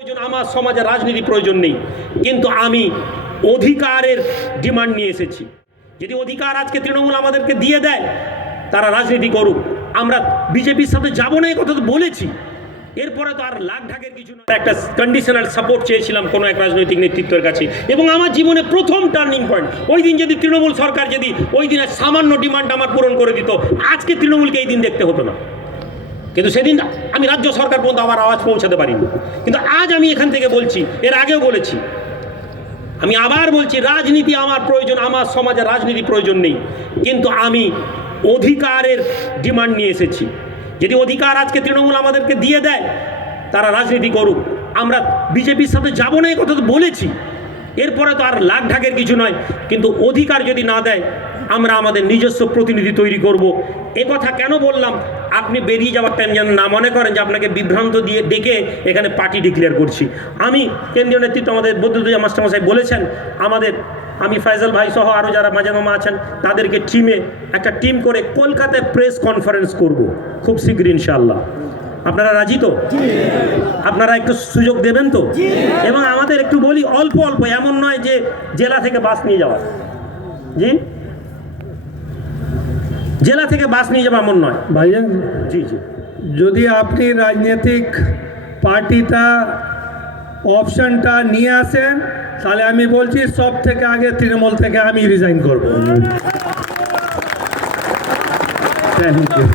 প্রয়োজন, আমার সমাজে রাজনীতি প্রয়োজন নেই, কিন্তু আমি অধিকারের ডিমান্ড নিয়ে এসেছি। যদি অধিকার আজকে তৃণমূল আমাদেরকে দিয়ে দেয়, তারা রাজনীতি করুক, আমরা বিজেপির সাথে যাব না, এই কথা তো বলেছি। এরপরে তো আর লাখ ঢাকের কিছু না, একটা কন্ডিশনাল সাপোর্ট চেয়েছিলাম কোনো এক রাজনৈতিক নেতৃত্বের কাছে। এবং আমার জীবনে প্রথম টার্নিং পয়েন্ট ওই দিন, যদি তৃণমূল সরকার যদি ওই দিনের সামান্য ডিমান্ড আমার পূরণ করে দিত, আজকে তৃণমূলকে এই দিন দেখতে হতো না। কিন্তু সেদিন আমি রাজ্য সরকার পর্যন্ত আমার আওয়াজ পৌঁছাতে পারিনি। কিন্তু আজ আমি এখান থেকে বলছি, এর আগেও বলেছি, আমি আবার বলছি, রাজনীতি আমার প্রয়োজন, আমার সমাজে রাজনীতি প্রয়োজন নেই, কিন্তু আমি অধিকারের ডিমান্ড নিয়ে এসেছি। যদি অধিকার আজকে তৃণমূল আমাদেরকে দিয়ে দেয়, তারা রাজনীতি করুক, আমরা বিজেপির সাথে যাব না, এই কথা তো বলেছি। এরপরে তো আর লাখ ঢাকের কিছু নয়, কিন্তু অধিকার যদি না দেয়, আমরা আমাদের নিজস্ব প্রতিনিধি তৈরি করব। এ কথা কেন বললাম, আপনি বেরিয়ে যাওয়ার টাইম যেন না মনে করেন যে আপনাকে বিভ্রান্ত দিয়ে ডেকে এখানে পার্টি ডিক্লেয়ার করছি। আমি কেন্দ্রীয় নেতৃত্ব আমাদের বদরুদ্দোজা মাস্টারমশাই বলেছেন, আমি ফয়সাল ভাই সহ আরও যারা মাঝে মামা আছেন, তাদেরকে একটা টিম করে কলকাতায় প্রেস কনফারেন্স করব খুব শীঘ্র ইনশাআল্লাহ। আপনারা রাজি তো? আপনারা একটু সুযোগ দেবেন তো? এবং আমাদের একটু বলি, অল্প অল্প, এমন নয় যে জেলা থেকে বাস নিয়ে যাওয়া, জি, জেলা থেকে বাস নিয়ে যাওয়া এমন নয় ভাইজান। জি জি, যদি আপনি রাজনৈতিক পার্টিটা অপশনটা নিয়ে আসেন, তাহলে আমি বলছি সব থেকে আগে তৃণমূল থেকে আমি রিজাইন করব। Thank you.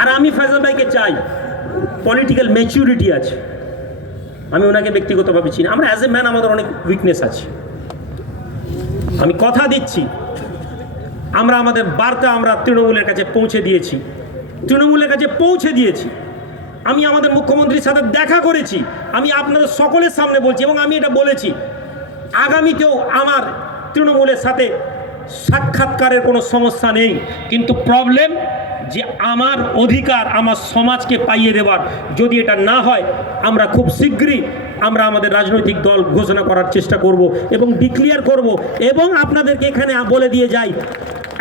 আর আমি ফয়সাল ভাইকে চাই, পলিটিক্যাল ম্যাচুরিটি আছে, আমি ওনাকে ব্যক্তিগতভাবে চিনি। আমরা অ্যাজ এ ম্যান আমাদের অনেক উইকনেস আছে। আমি কথা দিচ্ছি, আমরা আমাদের বার্তা আমরা তৃণমূলের কাছে পৌঁছে দিয়েছি। আমি আমাদের মুখ্যমন্ত্রীর সাথে দেখা করেছি, আমি আপনাদের সকলের সামনে বলছি, এবং আমি এটা বলেছি, আগামীতেও আমার তৃণমূলের সাথে সাক্ষাৎকারের কোনো সমস্যা নেই, কিন্তু প্রবলেম যে আমার অধিকার আমার সমাজকে পাইয়ে দেওয়ার, যদি এটা না হয়, আমরা খুব শীঘ্রই আমরা আমাদের রাজনৈতিক দল ঘোষণা করার চেষ্টা করব এবং ডিক্লেয়ার করব। এবং আপনাদেরকে এখানে বলে দিয়ে যাই,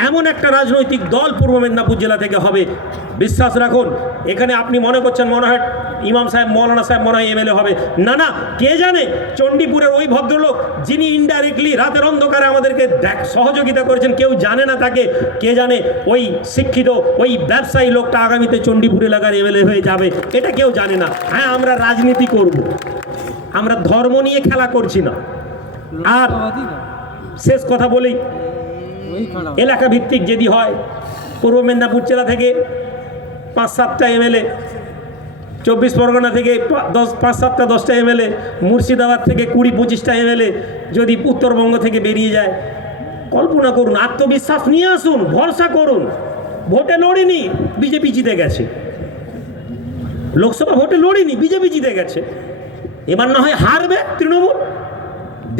এমন একটা রাজনৈতিক দল পূর্ব মেদিনীপুর জেলা থেকে হবে, বিশ্বাস রাখুন। এখানে আপনি মনে করছেন মনে হয় ইমাম সাহেব, মৌলানা সাহেব মনে হয় এমএলএ হবে, না না, কে জানে চণ্ডীপুরের ওই ভদ্রলোক যিনি ইনডাইরেক্টলি রাতের অন্ধকারে আমাদেরকে সহযোগিতা করেছেন, কেউ জানে না তাকে, কে জানে ওই শিক্ষিত ওই ব্যবসায়ী লোকটা আগামীতে চণ্ডীপুর এলাকার এমএলএ হয়ে যাবে, এটা কেউ জানে না। হ্যাঁ, আমরা রাজনীতি করব, আমরা ধর্ম নিয়ে খেলা করছি না। আর শেষ কথা বলি, এলাকা ভিত্তিক যদি হয়, পূর্ব মেদিনীপুর জেলা থেকে 5-7টা এমএলএ, 24 পরগনা থেকে 5-7টা-10টা এমএলএ, মুর্শিদাবাদ থেকে 20-25টা এমএলএ যদি উত্তরবঙ্গ থেকে বেরিয়ে যায়, কল্পনা করুন, আত্মবিশ্বাস নিয়ে আসুন, ভরসা করুন। ভোটে লড়িনি, বিজেপি জিতে গেছে, লোকসভা ভোটে লড়িনি, বিজেপি জিতে গেছে, এবার না হয় হারবে তৃণমূল।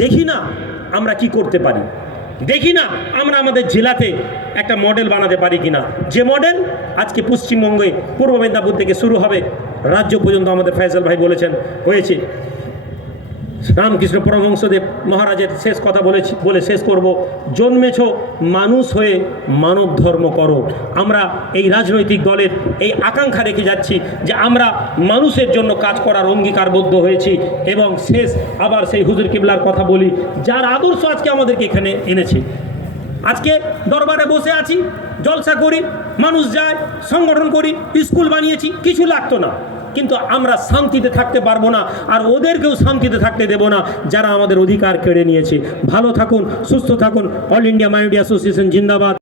দেখি না আমরা কি করতে পারি, দেখি না আমরা আমাদের জেলাতে একটা মডেল বানাতে পারি কিনা, যে মডেল আজকে পশ্চিমবঙ্গে পূর্ব মেদিনীপুর থেকে শুরু হবে, রাজ্য পর্যন্ত আমাদের ফয়সাল ভাই বলেছেন হয়েছে। রামকৃষ্ণ পরমহংসদেব মহারাজের শেষ কথা বলে শেষ করব, জন্মেছ মানুষ হয়ে মানব ধর্ম করো। আমরা এই রাজনৈতিক দলের এই আকাঙ্ক্ষা রেখে যাচ্ছি যে আমরা মানুষের জন্য কাজ করার অঙ্গীকারবদ্ধ হয়েছি। এবং শেষ আবার সেই হুজুর কিবলার কথা বলি, যার আদর্শ আজকে আমাদেরকে এখানে এনেছে। আজকে দরবারে বসে আছি, জলসা করি, মানুষ যায়, সংগঠন করি, স্কুল বানিয়েছি, কিছু লাগতো না, কিন্তু আমরা শান্তিতে থাকতে পারবো না, আর ওদেরকেও শান্তিতে থাকতে দেব না যারা আমাদের অধিকার কেড়ে নিয়েছে। ভালো থাকুন, সুস্থ থাকুন। অল ইন্ডিয়া মাইনরিটি অ্যাসোসিয়েশন জিন্দাবাদ।